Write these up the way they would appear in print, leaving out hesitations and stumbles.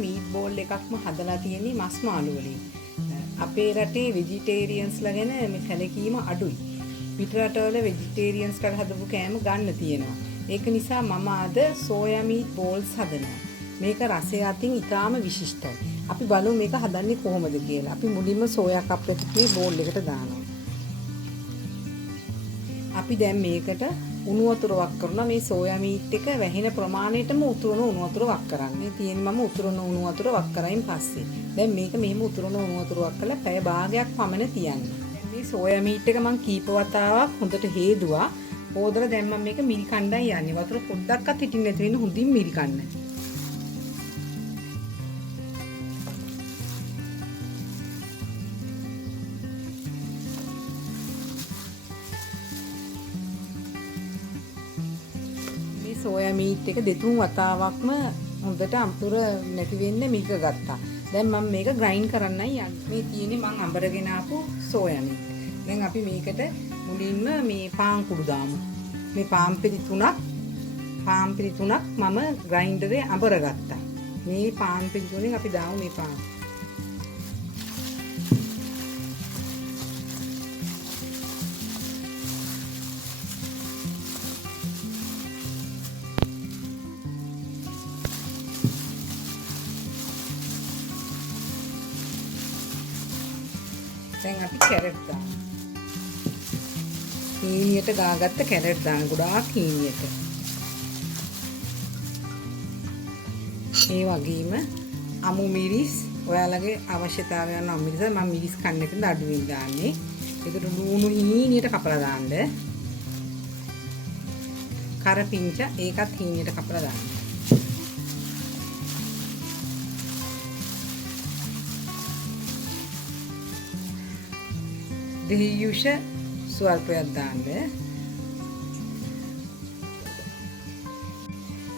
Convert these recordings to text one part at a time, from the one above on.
Meet ball එකක්ම හදලා තියෙන්නේ මස් මාළු වලින්. අපේ රටේ වෙජිටේරියන්ස්ලා ගැන මේ සැලකීම අඩුයි. පිට රටවල වෙජිටේරියන්ස්ලා හදපු කෑම ගන්න තියෙනවා. ඒක නිසා මම අද සෝයා මීට් බෝල්ස් හදනවා. මේක රසය අතින් ඉතාම විශිෂ්ටයි. අපි බලමු මේක හදන්නේ කොහොමද කියලා. අපි මුලින්ම සෝයා කප් එකක් මේ බෝල් එකට දානවා. අපි දැන් මේකට උණු වතුර වක් කරනවා. මේ සෝයා මීට් එක වැහෙන ප්‍රමාණයටම උතුරන උණු වතුර වක් කරන්න. මේ තියෙන්නේ මම උතුරන උණු වතුර වක් කරයින් පස්සේ. දැන් මේක මෙහෙම උතුරන උණු වතුර වක් කරලා පැය භාගයක් පමණ තියන්න. දැන් මේ සෝයා මීට් එක මම කීප වතාවක් හොඳට හේදුවා. හොදලා දැන් මම මේක මිරි කණ්ඩායි යන්නේ. වතුර පොඩ්ඩක්වත් හිටින්න නැති වෙන්න හොඳින් මිරි කන්න. සෝයා මීට් එක දෙතුන් වතාවක්ම හොඳට අම්පුර නැති වෙන්න මික ගත්තා. දැන් මම මේක ග්‍රයින්ඩ් කරන්නයි යන්නේ. මේ තියෙන්නේ මම අඹරගෙන ආපු සෝයා මීට්. දැන් අපි මේකට මුලින්ම මේ පාන් කුඩු දාමු. මේ පාන් පිටි තුනක් මම ග්‍රයින්ඩරේ අඹර ගත්තා. මේ පාන් පිටි තුනෙන් අපි දාමු මේ පාන්. දැන් අපි කැරට් දාමු. හීනියට ගාගත්ත කැරට් දාන්න ගොඩාක් හීනියට. ඒ වගේම අමු මිරිස් ඔයාලගේ අවශ්‍යතාවය අනුව මිරිස් මම මිරිස් කන්න එකද අඩුවෙන් දාන්නේ. ඒකට ලුණු හීනියට කපලා දාන්න. කරපිංච ඒකත් හීනියට කපලා දාන්න. දෙහියුෂ ස්වල්පයක් දාන්න.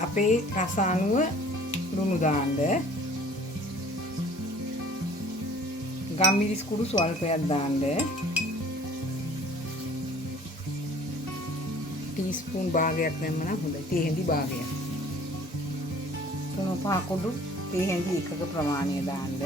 අපේ රස අනුව ලුණු දාන්න. ගම්මිරිස් කුඩු ස්වල්පයක් දාන්න. ටීස්පූන් භාගයක් දැම්මනම් හොඳයි. තේ හැඳි භාගයක්. තුන පහ කුඩු තේ හැඳි එකක ප්‍රමාණය දාන්න.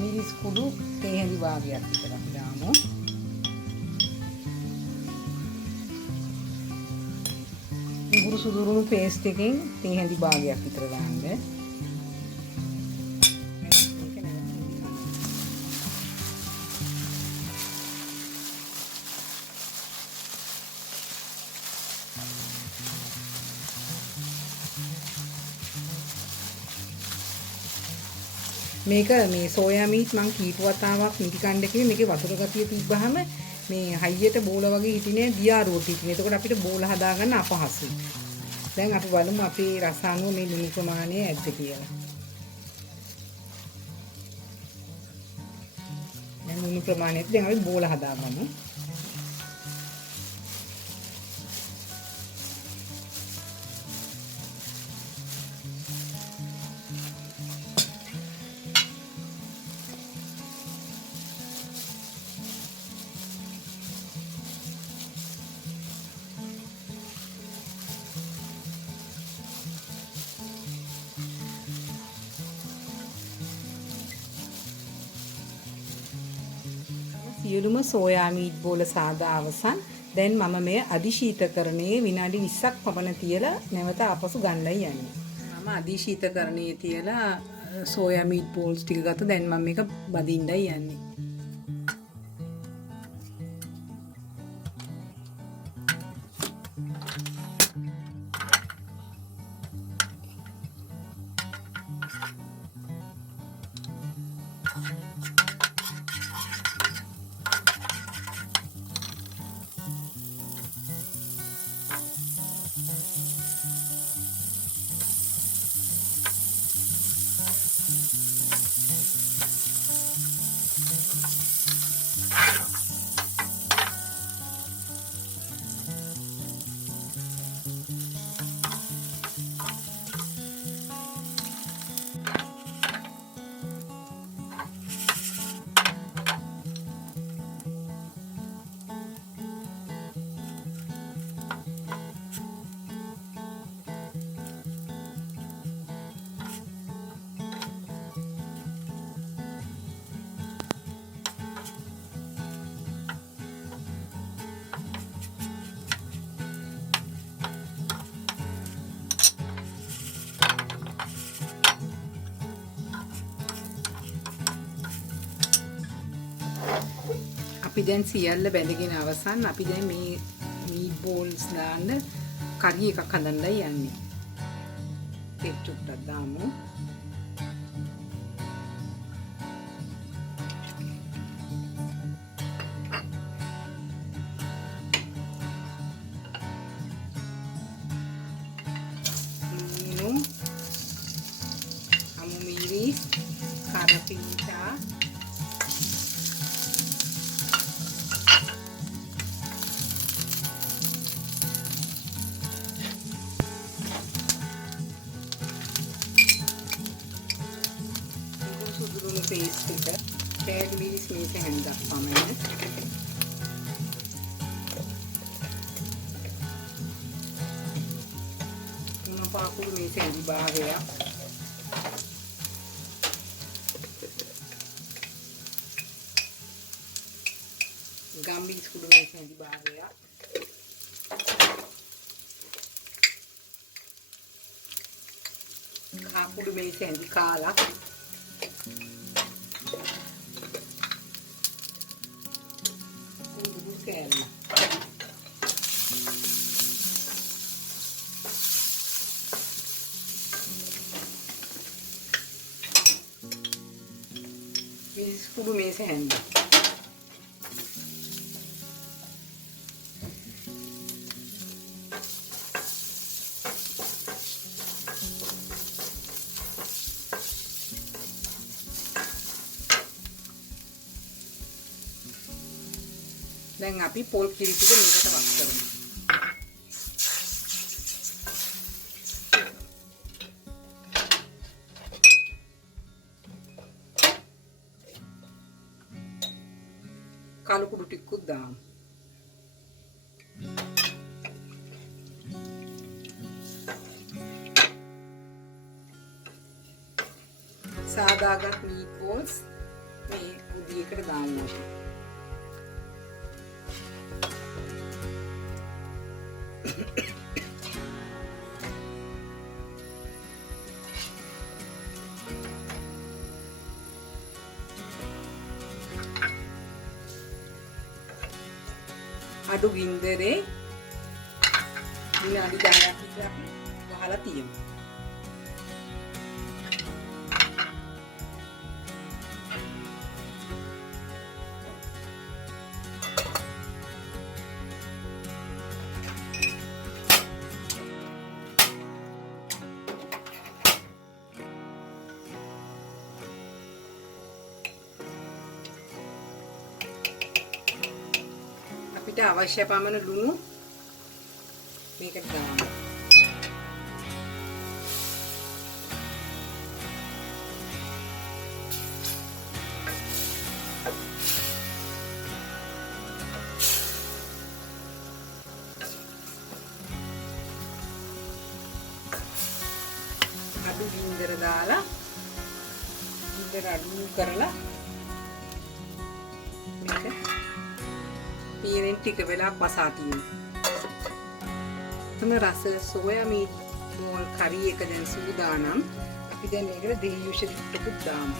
මිරිස් කුඩු තේ හැඳි භාගයක් විතර අපි දාමු. ඉඟුරු සුදුරුණු පේස්ට් එකෙන් තේ හැඳි භාගයක් විතර දාන්න. මේක මේ සෝයා මීට් මං කීප වතාවක් මිටි කණ්ඩ කිව්වේ මේකේ වතුර ගතිය තිබ්බහම මේ හයියට බෝල වගේ හිටිනේ දියාරුවට හිටිනේ. එතකොට අපිට බෝල හදාගන්න අපහසුයි. දැන් අපි බලමු අපේ රස අනුව මේ ලුණු ප්‍රමාණය ඇද්ද කියලා. දැන් ලුණු ප්‍රමාණයට දැන් අපි බෝල හදාගමු. සියලුම සෝයා මීට් බෝල සාදා අවසන්. දැන් මම මේ අධිශීතකරණයේ විනාඩි 20ක් පමණ තියලා නැවත ආපසු ගන්නයි යන්නේ. මම අධිශීතකරණයේ තියලා සෝයා මීට් බෝල්ස් ටික ගත්තා. දැන් මම මේක බදින්නයි යන්නේ. දැන් සියල්ල බැඳගෙන අවසන් අපි දැන් මේ මීට් බෝල්ස් දාන්න කරි එකක් හදන්නයි යන්නේ. තෙල් චුට්ටක් දාමු. Karapinta, sudah paste kita, kayak miris mirisnya hendak pamannya. Kenapa aku mirisnya di bawah ya? Gambling sudu මේකෙන් di භාගයක්. කාකුඩු මේකෙන් di කාලක්. කුඩු කෑල්ල. මේ කුඩු මේකෙන් දැන් අපි පොල් කිරි ටික මේකට වක් කරමු. කළු කුඩු ටිකකුත් දාමු. සාදාගත් මීට් බෝල්ස් මේ උදියකට දාන්න ඕනේ. අඩු ගින්දරේ විනාඩි 10ක් විතර අපි වහලා තියමු. අපිට අවශ්‍ය පමණ ලුණු මේකට දාන්න. අඩු ගින්දර දාලා ගින්දර අඩු කරලා මේක පීරෙන් ටික වෙලා වසා තියමු. තම රස සෝයා මීට් බෝල් කරි එක දැන් සූදානම්. අපි දැන් මේකට දෙහියුෂ ටිකක් දාමු.